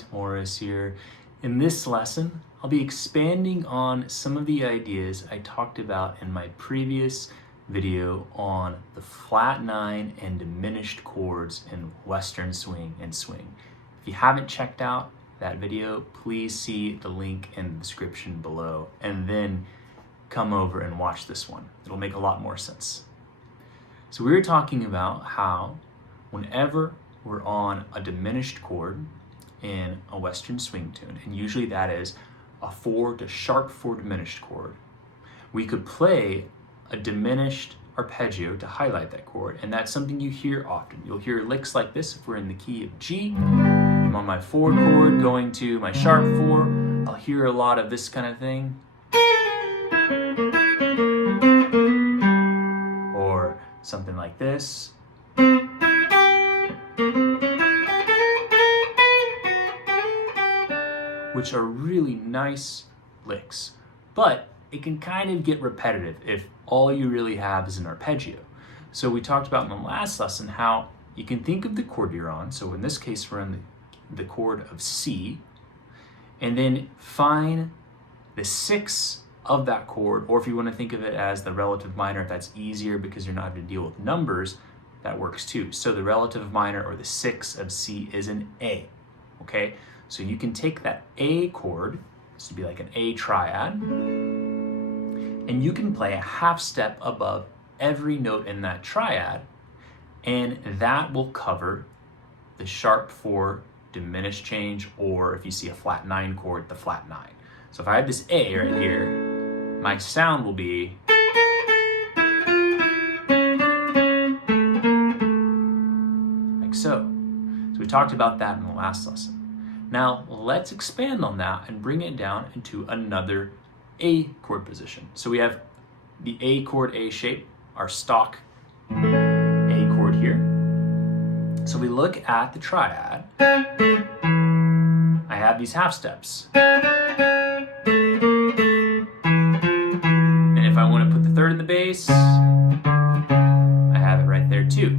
Clint Morris here. In this lesson, I'll be expanding on some of the ideas I talked about in my previous video on the flat nine and diminished chords in Western swing and swing. If you haven't checked out that video, please see the link in the description below and then come over and watch this one. It'll make a lot more sense. So we were talking about how whenever we're on a diminished chord in a Western swing tune, and usually that is a sharp 4 diminished chord, we could play a diminished arpeggio to highlight that chord, and that's something you hear often. You'll hear licks like this if we're in the key of G. I'm on my 4 chord going to my sharp 4. I'll hear a lot of this kind of thing. Or something like this. Which are really nice licks, but it can kind of get repetitive if all you really have is an arpeggio. So we talked about in the last lesson how you can think of the chord you're on. So in this case, we're on the chord of C, and then find the 6 of that chord, or if you want to think of it as the relative minor, if that's easier because you're not having to deal with numbers, that works too. So the relative minor, or the 6 of C, is an A, okay? So you can take that A chord, this would be like an A triad, and you can play a half step above every note in that triad, and that will cover the sharp 4 diminished change, or if you see a flat 9 chord, the flat 9. So if I have this A right here, my sound will be like so. So we talked about that in the last lesson. Now let's expand on that and bring it down into another A chord position. So we have the A chord A shape, our stock A chord here. So we look at the triad. I have these half steps. And if I want to put the 3rd in the bass, I have it right there too.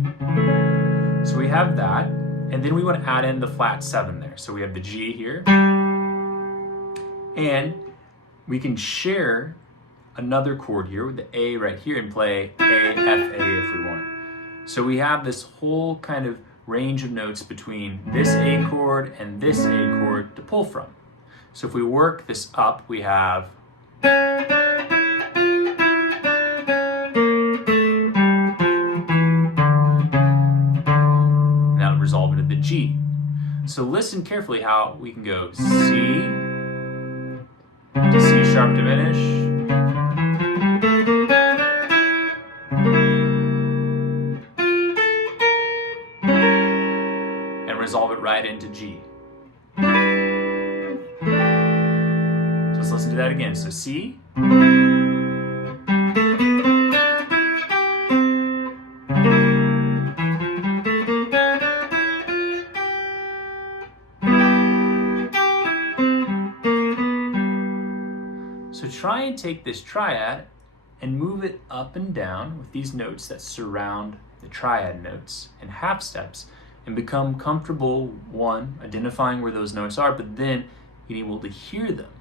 So we have that. And then we want to add in the flat 7 there. So we have the G here. And we can share another chord here with the A right here and play A, F, A if we want. So we have this whole kind of range of notes between this A chord and this A chord to pull from. So if we work this up, we have resolve it at the G. So listen carefully how we can go C to C sharp diminished, and resolve it right into G. So let's listen to that again. So C, try and take this triad and move it up and down with these notes that surround the triad notes and half steps, and become comfortable, one, identifying where those notes are, but then being able to hear them.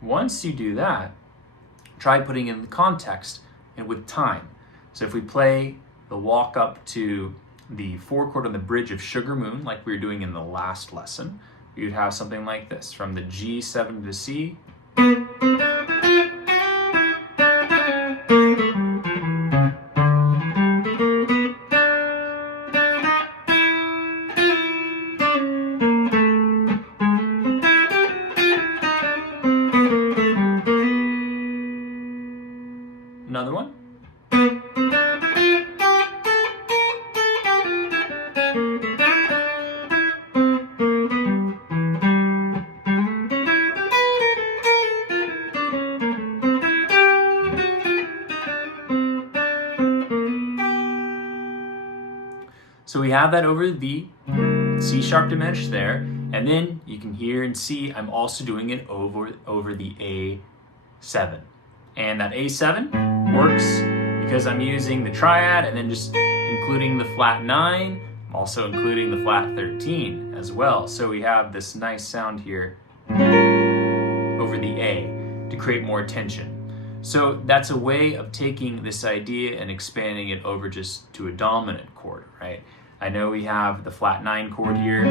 Once you do that, try putting in the context and with time. So if we play the walk up to the 4 chord on the bridge of Sugar Moon, like we were doing in the last lesson, you'd have something like this, from the G7 to the C, another one. So we have that over the C sharp diminished there, and then you can hear and see I'm also doing it over the A7. And that A7 works because I'm using the triad and then just including the flat 9, also including the flat 13 as well. So we have this nice sound here over the A to create more tension. So that's a way of taking this idea and expanding it over just to a dominant chord, right? I know we have the flat 9 chord here,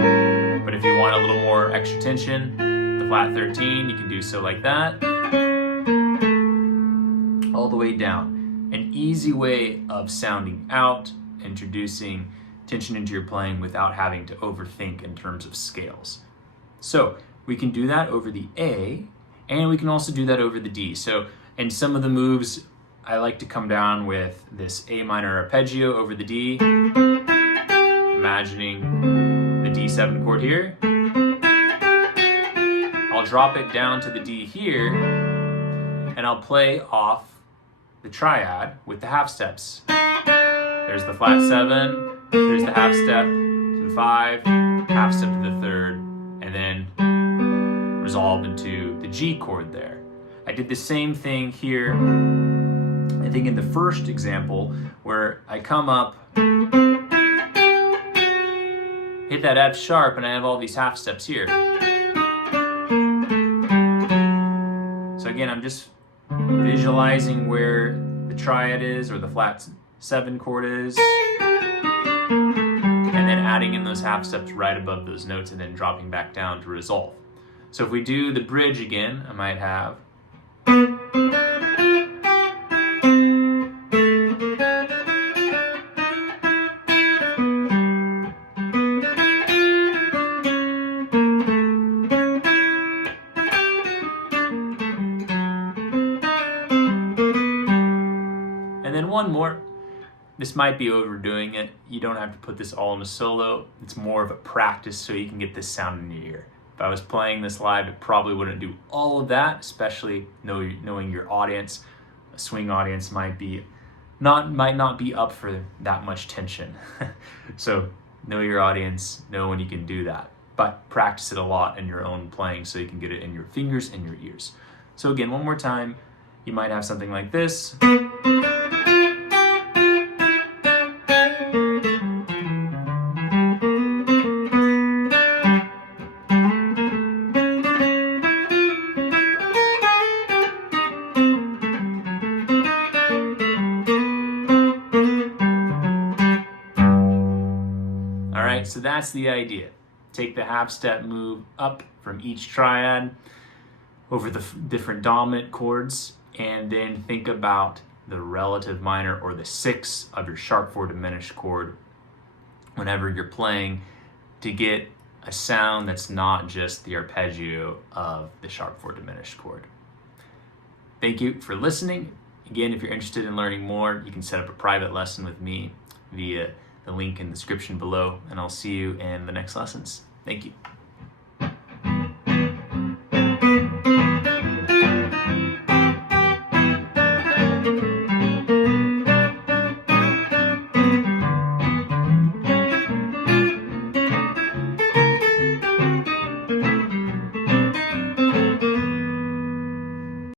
but if you want a little more extra tension, the flat 13, you can do so like that, all the way down. An easy way of sounding out, introducing tension into your playing without having to overthink in terms of scales. So we can do that over the A, and we can also do that over the D. So in some of the moves, I like to come down with this A minor arpeggio over the D, imagining the D7 chord here. I'll drop it down to the D here, and I'll play off the triad with the half steps. There's the flat 7, there's the half step to the 5, half step to the 3rd, and then resolve into the G chord there. I did the same thing here, I think in the first example, where I come up, hit that F sharp, and I have all these half steps here. So again, I'm just visualizing where the triad is, or the flat 7 chord is, and then adding in those half steps right above those notes and then dropping back down to resolve. So if we do the bridge again, I might have and then one more. This might be overdoing it. You don't have to put this all in a solo. It's more of a practice so you can get this sound in your ear. If I was playing this live, it probably wouldn't do all of that, especially knowing your audience. A swing audience might not be up for that much tension. So know your audience, know when you can do that. But practice it a lot in your own playing so you can get it in your fingers and your ears. So again, one more time, you might have something like this. So that's the idea. Take the half step move up from each triad over the different dominant chords, and then think about the relative minor or the 6 of your sharp 4 diminished chord whenever you're playing, to get a sound that's not just the arpeggio of the sharp 4 diminished chord. Thank you for listening. Again, if you're interested in learning more, you can set up a private lesson with me via the link in the description below, and I'll see you in the next lessons. Thank you.